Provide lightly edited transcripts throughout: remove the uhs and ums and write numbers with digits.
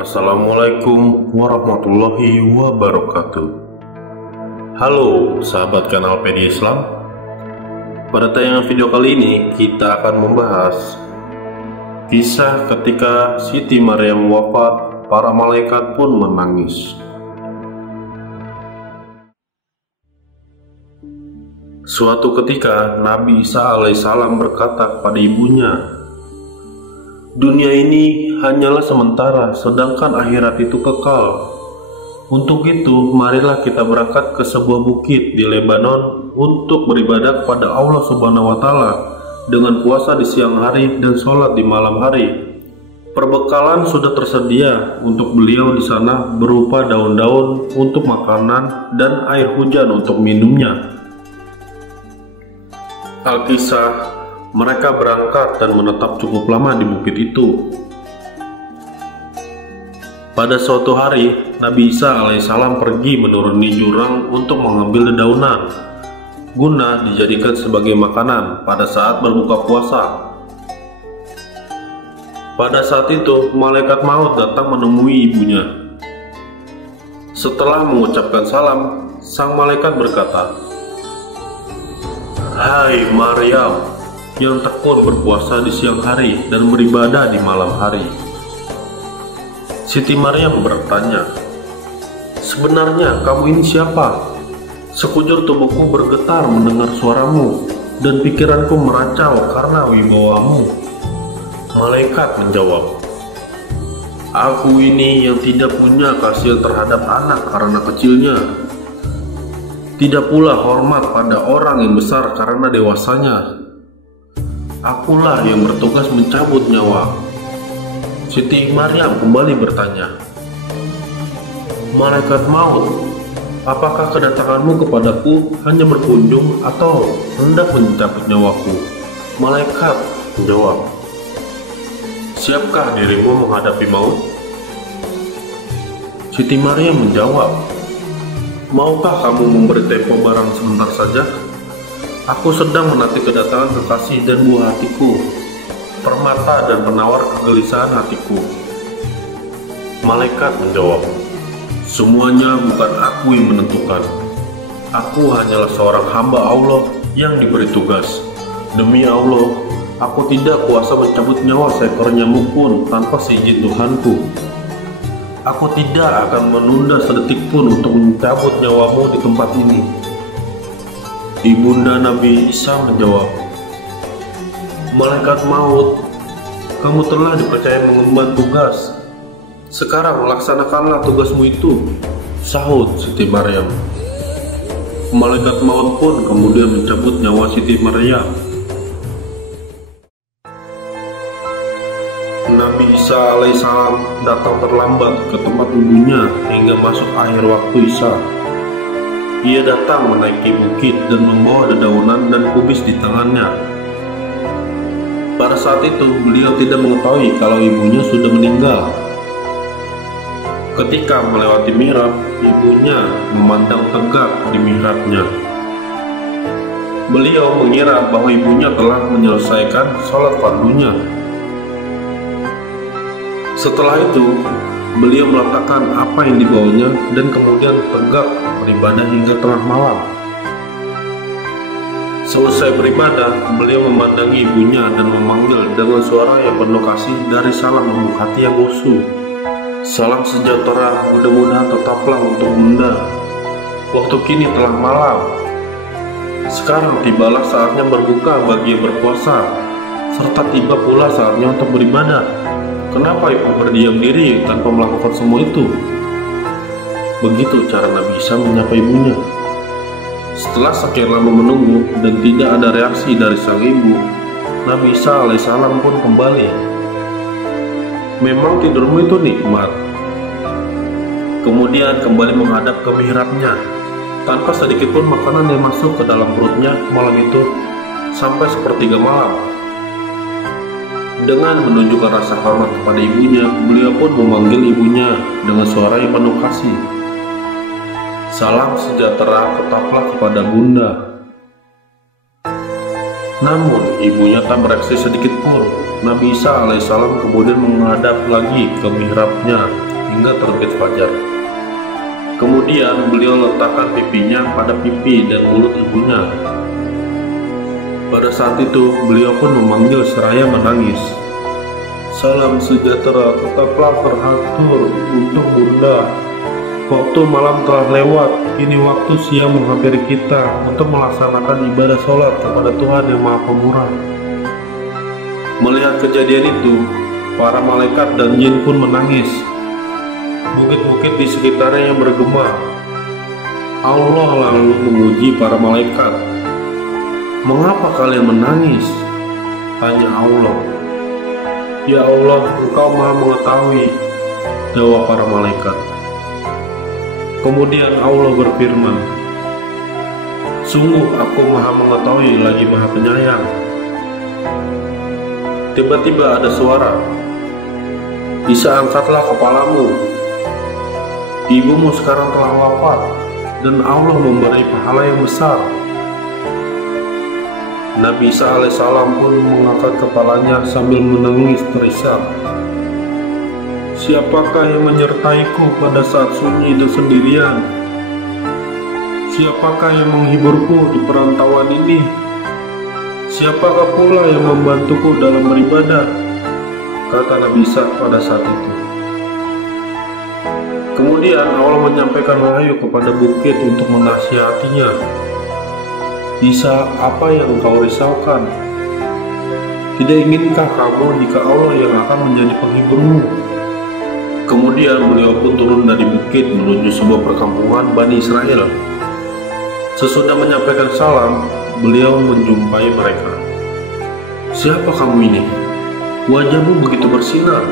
Assalamualaikum warahmatullahi wabarakatuh. Halo sahabat kanal PD Islam. Pada tayangan video kali ini kita akan membahas kisah ketika Siti Maryam wafat, para malaikat pun menangis. Suatu ketika Nabi Isa alaihissalam berkata kepada ibunya, "Dunia ini hanyalah sementara, sedangkan akhirat itu kekal. Untuk itu, marilah kita berangkat ke sebuah bukit di Lebanon untuk beribadah kepada Allah Subhanahu wa Ta'ala dengan puasa di siang hari dan sholat di malam hari. Perbekalan sudah tersedia untuk beliau di sana berupa daun-daun untuk makanan dan air hujan untuk minumnya." Alkisah, mereka berangkat dan menetap cukup lama di bukit itu. Pada suatu hari, Nabi Isa alaihissalam pergi menuruni jurang untuk mengambil dedaunan guna dijadikan sebagai makanan pada saat berbuka puasa. Pada saat itu, malaikat maut datang menemui ibunya. Setelah mengucapkan salam, sang malaikat berkata, "Hai Maryam, yang tekun berpuasa di siang hari dan beribadah di malam hari." Siti Maryam bertanya, "Sebenarnya kamu ini siapa?" Sekujur tubuhku bergetar mendengar suaramu dan pikiranku meracau karena wibawamu. Malaikat menjawab, "Aku ini yang tidak punya kasihan terhadap anak karena kecilnya, tidak pula hormat pada orang yang besar karena dewasanya. Akulah yang bertugas mencabut nyawa." Siti Maryam kembali bertanya, "Malaikat maut, apakah kedatanganmu kepadaku hanya berkunjung atau hendak mencabut nyawaku?" Malaikat menjawab, "Siapkah dirimu menghadapi maut?" Siti Maryam menjawab, "Maukah kamu memberi tempo barang sebentar saja? Aku sedang menanti kedatangan kekasih dan buah hatiku, permata dan penawar kegelisahan hatiku." Malaikat menjawab, "Semuanya bukan aku yang menentukan. Aku hanyalah seorang hamba Allah yang diberi tugas. Demi Allah, aku tidak kuasa mencabut nyawa seekor nyamuk pun tanpa seizin Tuhanku. Aku tidak akan menunda sedetik pun untuk mencabut nyawamu di tempat ini." Ibunda Nabi Isa menjawab, "Malaikat maut, kamu telah dipercaya mengemban tugas. Sekarang laksanakanlah tugasmu itu," sahut Siti Maryam. Malaikat maut pun kemudian mencabut nyawa Siti Maryam. Nabi Isa alaihissalam datang terlambat ke tempat ibunya hingga masuk akhir waktu Isya. Ia datang menaiki bukit dan membawa dedaunan dan kubis di tangannya. Pada saat itu, beliau tidak mengetahui kalau ibunya sudah meninggal. Ketika melewati mihrab, ibunya memandang tegak di mihrabnya. Beliau mengira bahwa ibunya telah menyelesaikan sholat fardunya. Setelah itu, beliau meletakkan apa yang dibawanya dan kemudian tegak beribadah hingga tengah malam. Selesai beribadah, beliau memandangi ibunya dan memanggil dengan suara yang penuh kasih dari salam lembut hati yang khusyuk, "Salam sejahtera, mudah-mudahan tetaplah untuk Bunda. Waktu kini telah malam. Sekarang tibalah saatnya berbuka bagi yang berpuasa, serta tiba pula saatnya untuk beribadah. Kenapa ibu berdiam diri tanpa melakukan semua itu?" Begitu cara Nabi Isa menyapa ibunya. Setelah sekian lama menunggu dan tidak ada reaksi dari sang ibu, Nabi Isa alaihissalam pun kembali. "Memang tidurmu itu nikmat." Kemudian kembali menghadap ke mihrabnya. Tanpa sedikit pun makanan yang masuk ke dalam perutnya malam itu sampai sepertiga malam. Dengan menunjukkan rasa hormat kepada ibunya, beliau pun memanggil ibunya dengan suara yang penuh kasih, "Salam sejahtera tetaplah kepada Bunda." Namun ibunya tak bereaksi sedikit pun. Nabi Isa alaihissalam kemudian menghadap lagi ke mihrabnya hingga terbit fajar. Kemudian beliau letakkan pipinya pada pipi dan mulut ibunya. Pada saat itu beliau pun memanggil seraya menangis, "Salam sejahtera tetaplah terhatur untuk Bunda. Waktu malam telah lewat, kini waktu siang menghampiri kita untuk melaksanakan ibadah sholat kepada Tuhan yang Maha Pemurah." Melihat kejadian itu, para malaikat dan jin pun menangis. Bukit-bukit di sekitarnya yang bergema. Allah lalu memuji para malaikat. "Mengapa kalian menangis?" tanya Allah. "Ya Allah, Engkau Maha mengetahui," jawab para malaikat. Kemudian Allah berfirman, "Sungguh aku Maha mengetahui lagi Maha penyayang." Tiba-tiba ada suara, "Isa, angkatlah kepalamu. Ibumu sekarang telah wafat dan Allah memberi pahala yang besar." Nabi Isa alaihissalam pun mengangkat kepalanya sambil menangis terisak. "Siapakah yang menyertaiku pada saat sunyi dan sendirian? Siapakah yang menghiburku di perantauan ini? Siapakah pula yang membantuku dalam beribadah?" kata Nabi Isa pada saat itu. Kemudian Allah menyampaikan wahyu kepada bukit untuk menasihatinya. "Isa, apa yang kau risaukan? Tidak inginkah kamu jika Allah yang akan menjadi penghiburmu?" Kemudian beliau pun turun dari bukit menuju sebuah perkampungan Bani Israel. Sesudah menyampaikan salam, beliau menjumpai mereka. "Siapa kamu ini? Wajahmu begitu bersinar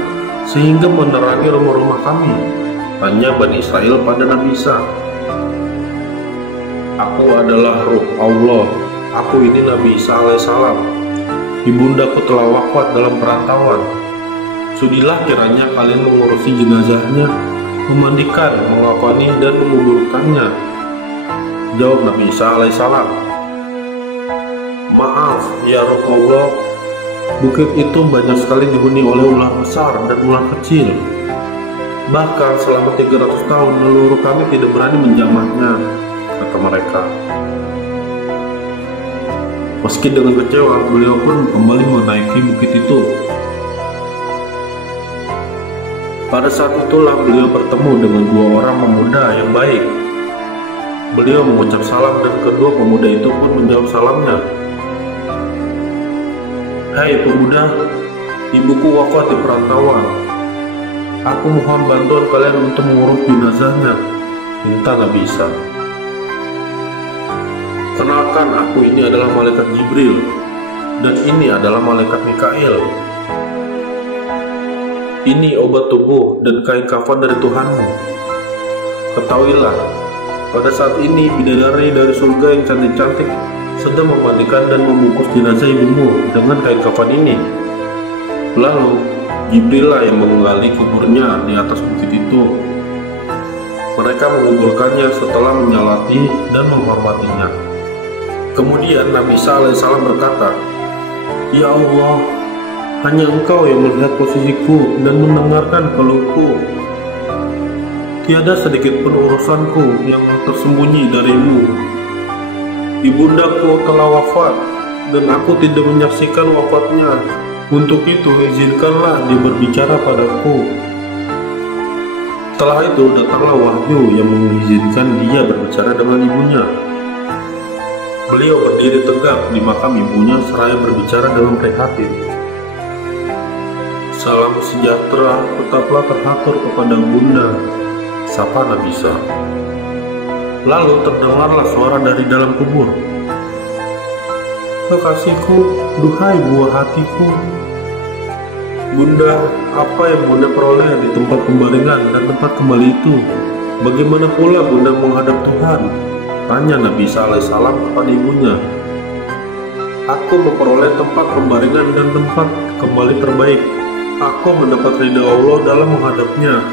sehingga menerangi rumah-rumah kami," tanya Bani Israel pada Nabi Isa. "Aku adalah Ruh Allah. Aku ini Nabi Isa alaihissalam. Ibundaku telah wafat dalam perantauan. Sudilah kiranya kalian mengurusi jenazahnya, memandikan, mengakoni, dan menguburkannya," jawab Nabi Isa alaihissalam. "Maaf, ya Ruh Allah, bukit itu banyak sekali dihuni oleh ular besar dan ular kecil. Bahkan selama 300 tahun leluhur kami tidak berani menjamahnya," kata mereka. Meski dengan kecewa, beliau pun kembali menaiki bukit itu. Pada saat itulah beliau bertemu dengan dua orang pemuda yang baik. Beliau mengucap salam dan kedua pemuda itu pun menjawab salamnya. "Hai pemuda, ibuku wafat di perantauan. Aku mohon bantuan kalian untuk mengurus jenazahnya," minta Nabi Isa. "Kenalkan, aku ini adalah malaikat Jibril, dan ini adalah malaikat Mikail. Ini obat tubuh dan kain kafan dari Tuhanmu. Ketahuilah, pada saat ini bidadari dari surga yang cantik-cantik sedang memandikan dan membungkus jenazah ibumu dengan kain kafan ini. Lalu Jibril lah yang menggali kuburnya di atas bukit itu. Mereka menguburkannya setelah menyalati dan menghormatinya." Kemudian Nabi Isa alaihissalam berkata, "Ya Allah, hanya Engkau yang melihat posisiku dan mendengarkan keluhku. Tiada sedikit pun urusanku yang tersembunyi darimu. Ibundaku telah wafat dan aku tidak menyaksikan wafatnya. Untuk itu izinkanlah dia berbicara padaku." Setelah itu datanglah wahyu yang mengizinkan dia berbicara dengan ibunya. Beliau berdiri tegak di makam ibunya seraya berbicara dengan prihatin. "Salam sejahtera tetaplah terhatur kepada Bunda," sapa Nabi Isa. Lalu terdengarlah suara dari dalam kubur. "Kekasihku, duhai buah hatiku. Bunda, apa yang Bunda peroleh di tempat pembaringan dan tempat kembali itu? Bagaimana pula Bunda menghadap Tuhan?" tanya Nabi Isa alaihissalam kepada ibunya. "Aku memperoleh tempat pembaringan dan tempat kembali terbaik. Aku mendapat ridha Allah dalam menghadapnya,"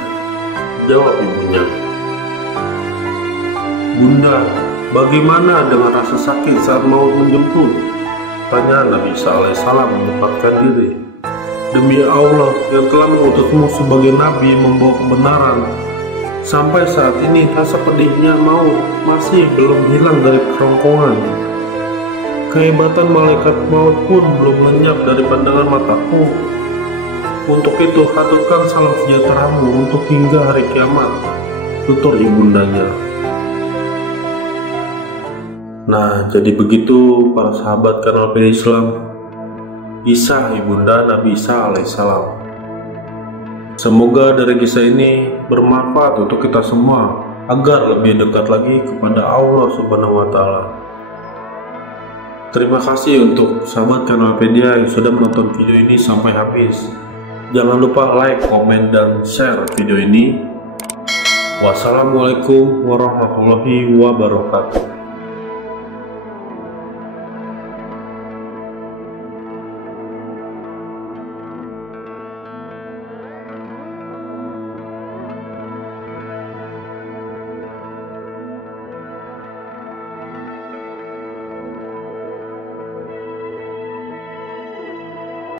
jawab ibunya. "Bunda, bagaimana dengan rasa sakit saat maut menjemput?" tanya Nabi Isa alaihissalam mendekatkan diri. demi Allah yang telah mengutusmu sebagai nabi membawa kebenaran, sampai saat ini rasa pedihnya maut masih belum hilang dari kerongkongan. Kehebatan malaikat maut pun belum lenyap dari pandangan mataku. Untuk itu haturkan salam sejahteramu untuk hingga hari kiamat, tutur ibundanya. Nah, jadi begitu para sahabat kanal PDI Islam, kisah ibunda Nabi Isa alaihissalam. Semoga dari kisah ini bermanfaat untuk kita semua agar lebih dekat lagi kepada Allah Subhanahu wa Ta'ala. Terima kasih untuk sahabat kanal PDI yang sudah menonton video ini sampai habis. Jangan lupa like, komen, dan share video ini. Wassalamualaikum warahmatullahi wabarakatuh.